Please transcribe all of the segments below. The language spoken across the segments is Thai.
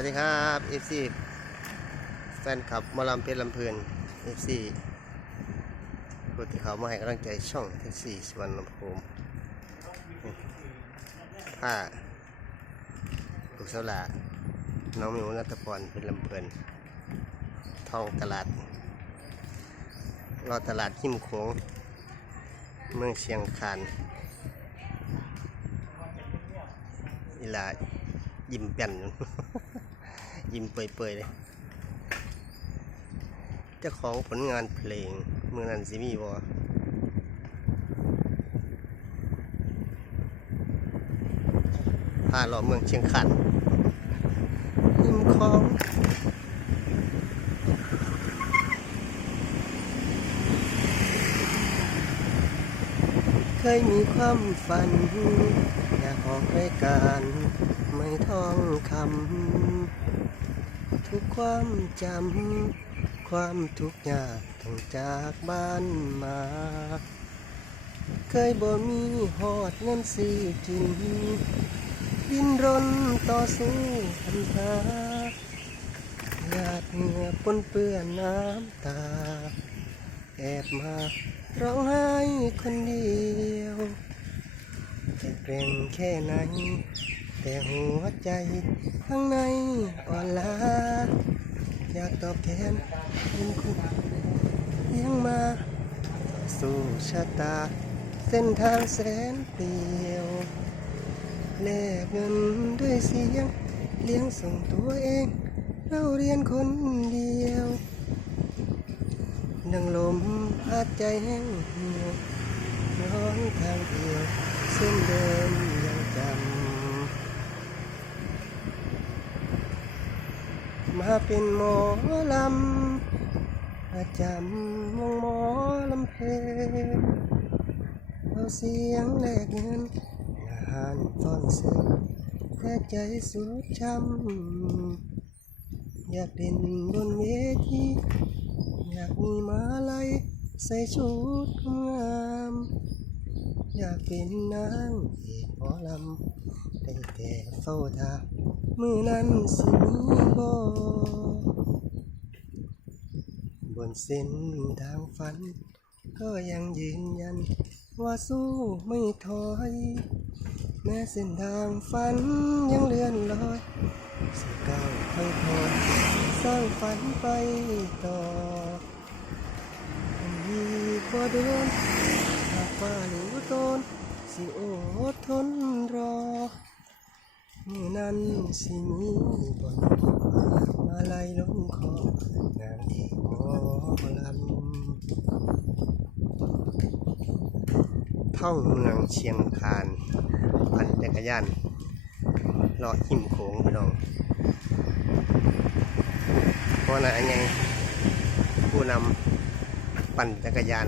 วัสดีครับ FC แฟนคลับมอลำเพชรลำเพลิน FC ผู้ที่เขามาให้กำลังใจช่องแท็กซี่สวรรณภูมิผ้าลูกสาหลาน้องมิวนัทพรเป็นลำเพลินท่องตลาด รอตลาดหิมโขงเมืองเชียงคานอีหลายิ้มแป้น ยิ้มเปื่อยๆเลยเจ้าของผลงานเพลงเมืองนันซิมีวอพาเลาะเมืองเชียงขันยิ้มคลองเคยมีความฝัน อยากออกรายการ ไม่ท่องคำ ทุกความจำ ความทุกข์ยากต้องจากบ้านมา เคยบ่มีหอดเงินซื้อกิน ดินรนต่อสู้ปัญหาหยาดเหงื่อปนเปื้อนน้ำตา แอบมาร้องไห้คนเดียวจะเกรงแค่ไหน แต่หัวใจข้างในอ่อนล้าอยากตอบแทนคุณคุณเลี้ยงมา สู่ชะตา เส้นทางแสนเปลี่ยวแลกเงินด้วยเสียง เลี้ยงส่งตัวเองเราเรียนคนเดียวดังลมพัดใจแห้งเหี่ยวร้อนทางเดียว เส้นเดิมยังจำ มาเป็นหมอลำประจำวงหมอลำเพลเอาเสียงแลกเงินงานฟ้อนเสือแต่ใจสุดช้ำอยากเด่นบนเวทีอยากมีมาลัยใส่ชุดงามอยากเป็นนางเอกหมอลำได้แต่เฝ้าทา มือนั้นสิมีบ่บนเส้นทางฝัน ก็ยังยืนยัน ว่าสู้ไม่ถอย แม้เส้นทางฝันยังเลื่อนลอยสิก้าวค่อยๆสร้างฝันไปต่อมีบ่โดนหากว่าหรือโดนสิอดทนรอ มือนั้นสิมีบ่นมาไล่ลงคอนางเอกหมอลำท่องเมืองเชียงคานปั่นจักรยานเลาะหิมโขงพี่น้องเพราะน่ะไงผู้นำปั่นจักรยาน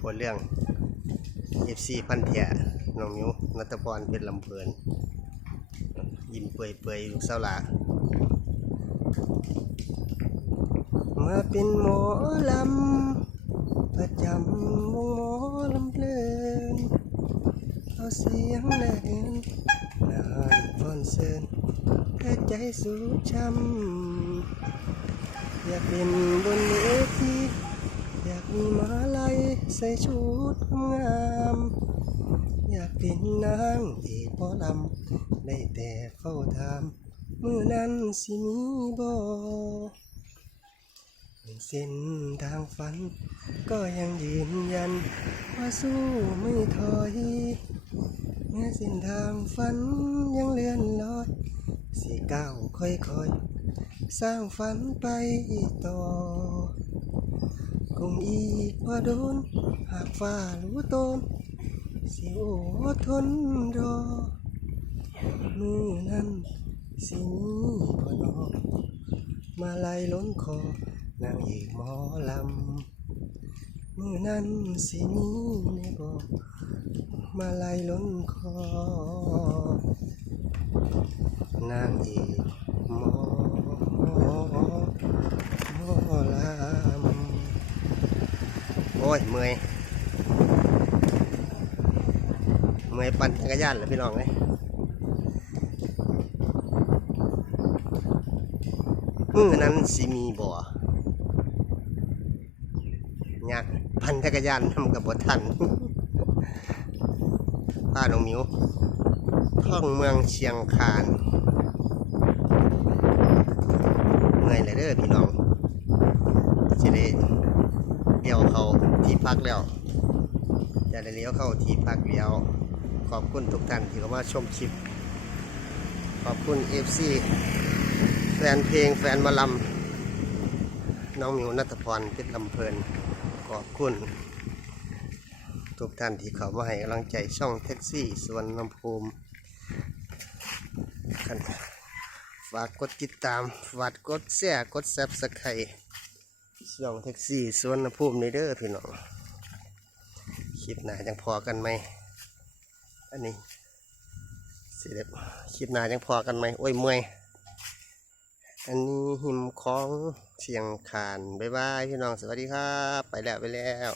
ผลเรื่อง FC พันเทีย น้องมิ้วนัตพรเป็นลำเพลินยิ้มเปื่อยเปื่อยลูกสาวหลามาเป็นหมอลำ ประจำวงหมอลำเพลินเอาเสียงแหลนนานฟอนเซินแต่ใจสูดช้ำอยากเป็นบนเวทีอยากมีมาลัยใส่ชุดงาม อยากเป็นนางเอกหมอลำได้แต่เฝ้าถามมือนั้นสิมีบ่เส้นทางฝัน ก็ยังยืนยัน ว่าสู้ไม่ถอยแม้เส้นทางฝันยังเลื่อนลอยสิก้าวค่อยๆ สร้างฝันไปต่อ คงอีกว่าโดน หากฟ้ารู้ตน สิโอทนรอมือนั้นสิมีพ่อนอมาไล่ล้นคอนางเอกหมอลำมือนั้นสิมีในบอกมาไล่ล้นคอนางเอกหมอหมอลำโอ้ยเมื่อยเมื่ อยปั่นจักรยานเลยพี่น้องเลยมือนั้นสิมีบ่อยากพันจักรยานทำกับบทันพาน้องมิวท่องเมืองเชียงคานเมื่อยเลยเด้อพี่น้องจะได้เลี้ยวเข้าที่พักแล้วจะได้เลี้ยวเข้าที่พักเลี้ยว ขอบคุณทุกท่านที่เข้ามาชมคลิป ขอบคุณเอฟซีแฟนเพลงแฟนมาลำน้องมิวนัทพรเพชรลำเพลิน ขอบคุณ ทุกท่านที่เขามาให้กำลังใจช่องแท็กซี่สวนลำพูมกันฝากกดติดตาม ฝากกดแชร์กดแซบสไคร์ช่องแท็กซี่สวนลำพูมในเด้อพี่น้องคลิปหน้ายังพอกันไหม อันนี้สิเด็บคลิปหน้ายังพอกันไหมโอ้ยเมื่อยอันนี้หิมของเชียงคานบ๊ายบายพี่น้องสวัสดีครับ ไปแล้วไปแล้ว